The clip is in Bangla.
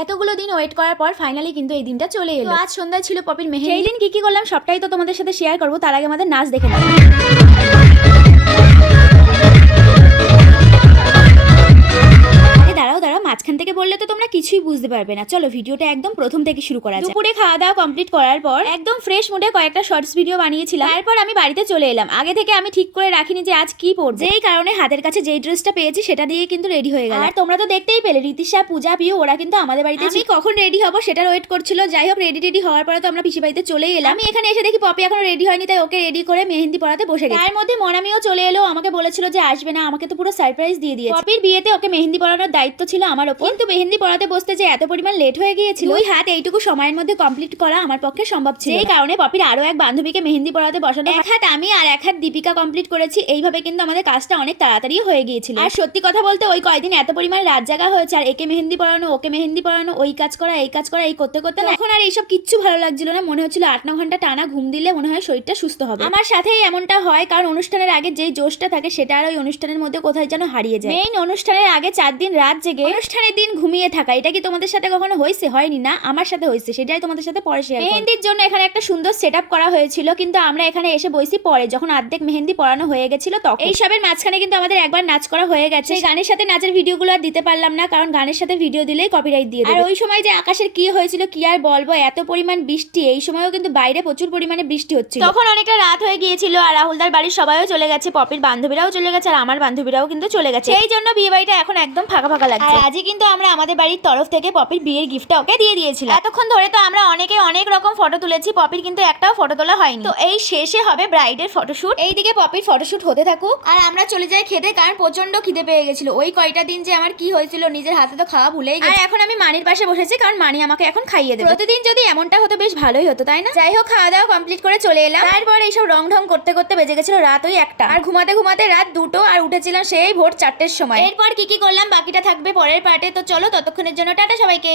এতগুলো দিন ওয়েট করার পর ফাইনালি কিন্তু এই দিনটা চলে এলো। আজ সন্ধ্যায় ছিল পপির মেহেন্দি। সেই দিন কি করলাম সবটাই তো তোমাদের সাথে শেয়ার করবো, তার আগে আমাদের নাচ দেখে নাও। দাঁড়াও মাঝখান থেকে বললে তো তোমরা কিছুই বুঝতে পারবে না। চলো ভিডিওটা একদম প্রথম থেকে শুরু করা যাক। দুপুরে খাওয়া দাওয়া কমপ্লিট করার পর একদম ফ্রেশ মুডে কয়েকটা শর্টস ভিডিও বানিয়েছিলাম। তারপর আমি বাড়িতে চলে এলাম। আগে থেকে আমি ঠিক করে রাখিনি যে আজ কি পরবো, যেই কারণে হাতের কাছে যেই ড্রেসটা পেয়েছি সেটা দিয়ে কিন্তু রেডি হয়ে গেল। আর তোমরা তো দেখতেই পেলে ঋতিশা, পূজা, পিউ ওরা কিন্তু আমাদের বাড়িতে আমি কখন রেডি হবো সেটার ওয়েট করছিল। যাই হোক রেডি হওয়ার পরে তো আমরা পিসি বাড়িতে চলে এলাম। আমি এখানে এসে দেখি পপি এখনো রেডি হয়নি, তাই ওকে রেডি করে মেহেন্দি পরাতে বসে গেছে। তার মধ্যে মনামিও চলে এলো। আমাকে বলেছিল যে আসবে না, আমাকে তো পুরো সারপ্রাইজ দিয়ে দিয়েছে। পপির বিয়েতে ওকে মেহেন্দি পরানোর দায়িত্ব ছিল আমার ওপর, কিন্তু মেহেন্দি পরাতে বসতে যে এত পরিমাণ লেট হয়ে গিয়েছিল, দুই হাত এইটুকু সময়ের মধ্যে কমপ্লিট করা আমার পক্ষে সম্ভব ছিল। এই কারণে পপির আরো এক বান্ধবীকে মেহেন্দি পরাতে বসানো, এক হাত আমি আর এক হাত দীপিকা কমপ্লিট করেছি। এইভাবে কিন্তু আমাদের কাজটা অনেক তাড়াতাড়ি হয়ে গিয়েছিল। আর সত্যি কথা বলতে ওই কয়দিন এত পরিমাণ রাত জাগা হয়েছে, আর একে মেহেন্দি পরানো, ওকে মেহেন্দি পরানো, ওই কাজ করা এই কাজ করা, এই করতে করতে এখন আর এইসব কিচ্ছু ভালো লাগছিল না। মনে হচ্ছিল 8-9 ঘন্টা টানা ঘুম দিলে মনে হয় শরীরটা সুস্থ হবে। আমার সাথেই এমনটা হয়, কারণ অনুষ্ঠানের আগে যেই জোশটা থাকে সেটা আর ওই অনুষ্ঠানের মধ্যে কোথায় যেন হারিয়ে যায়। মেইন অনুষ্ঠানের আগে 4 দিন রাত জেগে অনুষ্ঠানের দিন ঘুমিয়ে থাকা, এটা কি তোমাদের সাথে কখনো হয়েছে? হয়নি না? আমার সাথে হয়েছে, সেটাই তোমাদের সাথে পরে শেয়ার করব। মেহেন্দির জন্য এখানে একটা সুন্দর সেটআপ করা হয়েছিল, কিন্তু আমরা এখানে এসে বসি পরে, যখন অর্ধেক মেহেন্দি পরানো হয়ে গেছিল তখন। এই সবের মাঝখানে কিন্তু আমাদের একবার নাচ করা হয়ে গেছে। সেই গানের সাথে নাচের ভিডিওগুলো আর দিতে পারলাম না, কারণ গানের সাথে ভিডিও দিলেই কপিরাইট দিয়ে দেবে। আর ওই সময় যে আকাশের কি হয়েছিল কি আর বলবো, এত পরিমাণ বৃষ্টি। এই সময়ও কিন্তু বাইরে প্রচুর পরিমাণে বৃষ্টি হচ্ছিল। তখন অনেকটা রাত হয়ে গিয়েছিল, আর রাহুলদার বাড়ির সবাইও চলে গেছে, পপির বান্ধবীরাও চলে গেছে, আর আমার বান্ধবীরাও কিন্তু চলে গেছে। এই জন্য বিয়ে বাড়িটা এখন একদম ফাঁকা ফাঁকা লাগছে। আর আজই কিন্তু আমরা আমাদের বাড়ির তরফ থেকে পপির বিয়ের গিফটটা ওকে দিয়ে দিয়েছিলাম। এতক্ষণ ধরে তো আমরা অনেকে অনেক রকম ফটো তুলেছি, পপির কিন্তু একটাও ফটো তোলা হয়নি। তো এই শেষে হবে ব্রাইডের ফটোশুট। এইদিকে পপির ফটোশুট হতে থাকুক, আর আমরা চলে যাই খেতে, কারণ প্রচন্ড খিদে পেয়ে গেছিল। ওই কয়টা দিন যে আমার কি হয়েছিল, নিজের হাতে তো খাওয়া ভুলেই গেছি। আর এখন আমি মানির পাশে বসেছি, কারণ মানি আমাকে এখন খাইয়ে দেবে। প্রতিদিন যদি এমনটা হতো বেশ ভালোই হতো, তাই না? যাই হোক খাওয়া দাওয়া কমপ্লিট করে চলে এলাম। তারপর এইসব রং ঢং করতে করতে বেজে গেছিল রাত ওই 1টা, আর ঘুমাতে ঘুমাতে রাত 2টো, আর উঠেছিলাম সেই ভোর 4টের সময়। এরপর কি করলাম বাকিটা থাকবে পরের পার্টে, তো চলো ততক্ষণের জন্য টাটা সবাইকে।